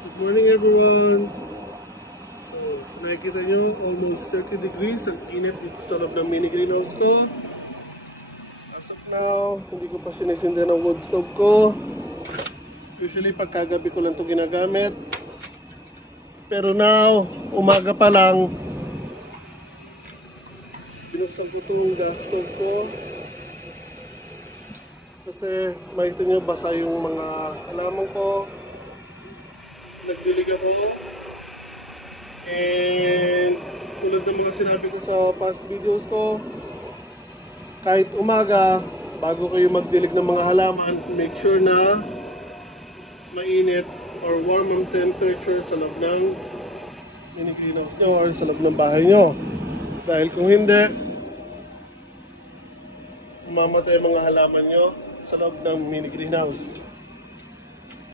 Good morning everyone! So, nakikita nyo, almost 30 degrees ang init dito sa loob ng mini greenhouse ko. As of now, hindi ko pa sinisindi ng wood stove ko. Usually pagkagabi ko lang ito ginagamit. Pero now, umaga pa lang, binuksan ko itong gas stove ko. Kasi makita nyo, basa yung mga halaman ko. Nagdilig ako. And tulad ng mga sinabi ko sa past videos ko, kahit umaga, bago kayo magdilig ng mga halaman, make sure na mainit or warm ang temperature sa loob ng mini greenhouse nyo or sa loob ng bahay nyo. Dahil kung hindi, mamamatay ang mga halaman nyo sa loob ng mini greenhouse.